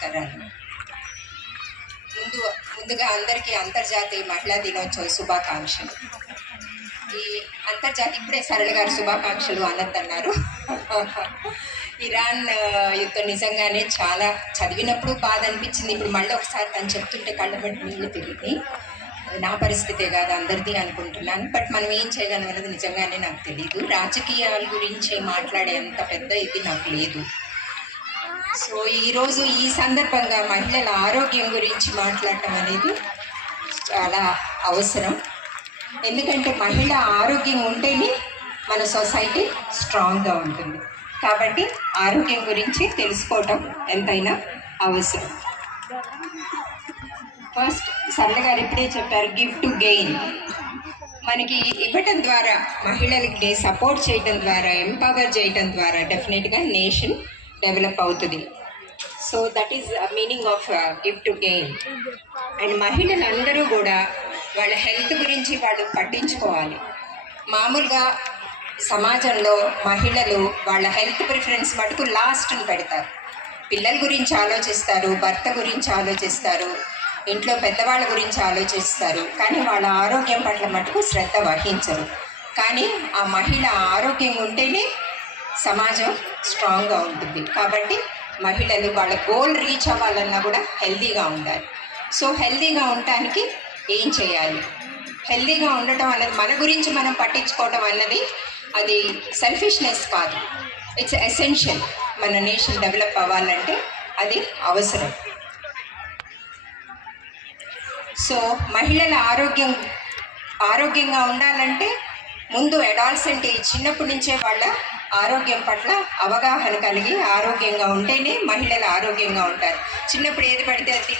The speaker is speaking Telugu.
నమస్కారాలు. ముందుగా అందరికీ అంతర్జాతీయ మహిళా దినోత్సవ శుభాకాంక్షలు. ఈ అంతర్జాతీయ ఇప్పుడే సరళ గారు శుభాకాంక్షలు అన్నద్దన్నారు. ఇరాన్ యుద్ధం నిజంగానే చాలా చదివినప్పుడు బాధ అనిపించింది. ఇప్పుడు మళ్ళీ ఒకసారి తను చెప్తుంటే కళ్ళ బట్టి నీళ్ళు తిరిగి నా పరిస్థితే కాదు అందరిది అనుకుంటున్నాను. బట్ మనం ఏం చేయగలం అన్నది నిజంగానే నాకు తెలియదు. రాజకీయాల గురించి మాట్లాడేంత పెద్ద ఇది నాకు లేదు. సో ఈరోజు ఈ సందర్భంగా మహిళల ఆరోగ్యం గురించి మాట్లాడటం అనేది చాలా అవసరం. ఎందుకంటే మహిళ ఆరోగ్యం ఉంటేనే మన సొసైటీ స్ట్రాంగ్గా ఉంటుంది. కాబట్టి ఆరోగ్యం గురించి తెలుసుకోవటం ఎంతైనా అవసరం. ఫస్ట్ సరళ గారు ఇప్పుడే చెప్పారు, గివ్ టు గెయిన్. మనకి ఇవ్వటం ద్వారా, మహిళలకి సపోర్ట్ చేయటం ద్వారా, ఎంపవర్ చేయటం ద్వారా డెఫినెట్గా నేషన్ డెవలప్ అవుతుంది. So that is meaning of give to gain. And మహిళలందరూ కూడా వాళ్ళ హెల్త్ గురించి వాళ్ళు పట్టించుకోవాలి. మామూలుగా సమాజంలో మహిళలు వాళ్ళ హెల్త్ ప్రిఫరెన్స్ మటుకు లాస్ట్ని పెడతారు. పిల్లల గురించి ఆలోచిస్తారు, భర్త గురించి ఆలోచిస్తారు, ఇంట్లో పెద్దవాళ్ళ గురించి ఆలోచిస్తారు, కానీ వాళ్ళ ఆరోగ్యం పట్ల మటుకు శ్రద్ధ వహించరు. కానీ ఆ మహిళ ఆరోగ్యంగా ఉంటేనే సమాజం స్ట్రాంగ్గా ఉంటుంది. కాబట్టి మహిళలు వాళ్ళ గోల్ రీచ్ అవ్వాలన్నా కూడా హెల్తీగా ఉండాలి. సో హెల్తీగా ఉండటానికి ఏం చేయాలి? హెల్తీగా ఉండటం అన్నది, మన గురించి మనం పట్టించుకోవటం అన్నది అది సెల్ఫిష్నెస్ కాదు, ఇట్స్ ఎసెన్షియల్. మన నేషన్ డెవలప్ అవ్వాలంటే అది అవసరం. సో మహిళల ఆరోగ్యంగా ఉండాలంటే ముందు అడాల్సెంట్ చిన్నప్పటి నుంచే వాళ్ళ ఆరోగ్యం పట్ల అవగాహన కలిగి ఆరోగ్యంగా ఉంటేనే మహిళలు ఆరోగ్యంగా ఉంటారు. చిన్నప్పుడు ఏది పడితే అది